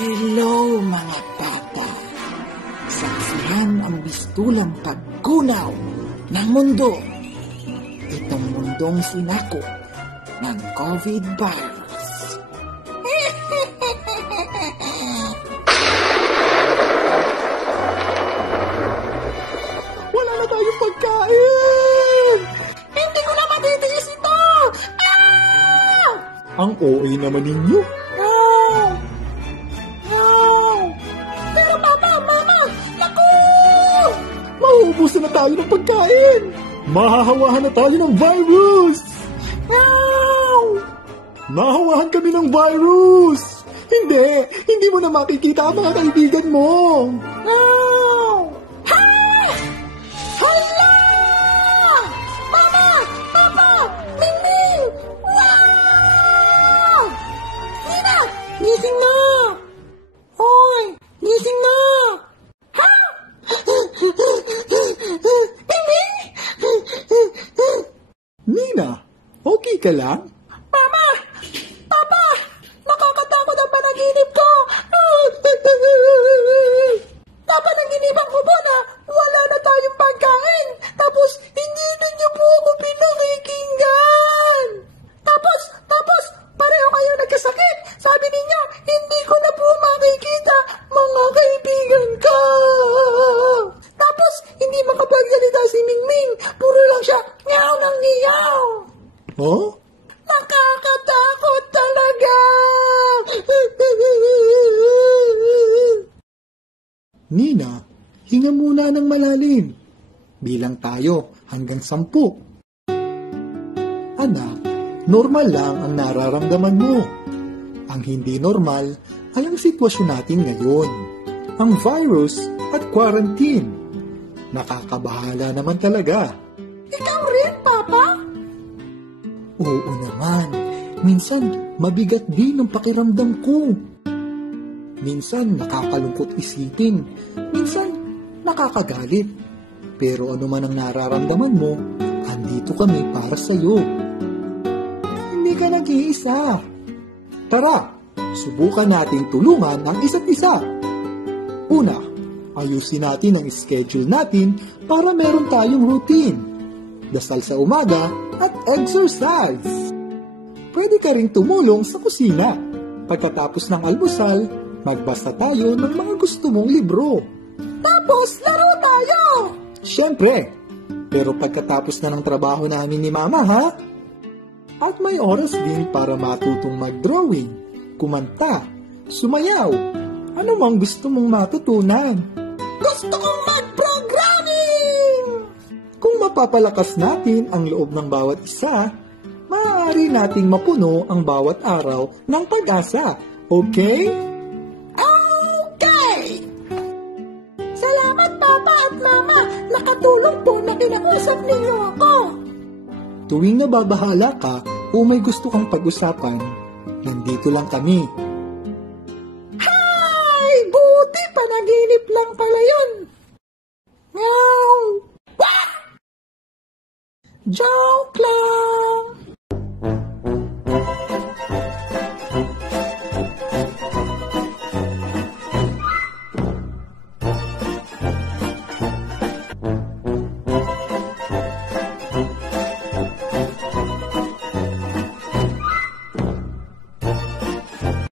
Hello mga bata! Saksihan ang bistulang paggunaw ng mundo. Itong mundong sinako ng COVID virus. Wala na tayong pagkain! Hindi ko na matitiis ito! Ah! Ang OA naman ninyo. Mauubusan na tayo ng pagkain! Mahahawahan na tayo ng virus! Mahahawahan kami ng virus! Hindi mo na makikita ang mga kaibigan mo! Hala! Mama! Papa! Ningning! Wow! Nina! Gising na! Hoy! Gising na! Nina, okay ka lang? Mama! Papa! Nakakatakot ang panaginip ko! Napanaginipan ko po na wala na tayong pagkain. Tapos, hindi niyo po ako pinakikinggan. Tapos, pareho kayo nagkasakit. Sabi ninyo, hindi ko na po makikita mga kaibigan ko. Tapos, hindi makapagsalita si Mingming. Puro lang siya, nyaw ng nyaw. Oh? Nakakatakot talaga. Nina, hinga muna ng malalim. Bilang tayo hanggang 10. Anak, normal lang ang nararamdaman mo. Ang hindi normal ay ang sitwasyon natin ngayon. Ang virus at quarantine. Nakakabahala naman talaga. Ikaw rin, Papa? Oo naman. Minsan, mabigat din ang pakiramdam ko. Minsan, nakakalungkot isipin. Minsan, nakakagalit. Pero ano man ang nararamdaman mo, andito kami para sa'yo. Hindi ka nag-iisa. Tara, subukan nating tulungan ang isa't isa. Una, ayusin natin ang schedule natin para meron tayong routine. Dasal sa umaga at exercise. Pwede ka ring tumulong sa kusina. Pagkatapos ng almusal, magbasa tayo ng mga gusto mong libro. Tapos, laro tayo! Siyempre, pero pagkatapos na ng trabaho namin ni Mama, ha? At may oras din para matutong mag-drawing, kumanta, sumayaw. Ano mang gusto mong matutunan? Gusto kong mag-programming! Kung mapapalakas natin ang loob ng bawat isa, maaari nating mapuno ang bawat araw ng pag-asa. Okay? Okay! Salamat, Papa at Mama. Nakatulong po na kinausap ninyo ako. Tuwing nababahala ka o may gusto kang pag-usapan, nandito lang kami. Hay! Buti panaginip lang pala yun. Meow! Joke lang!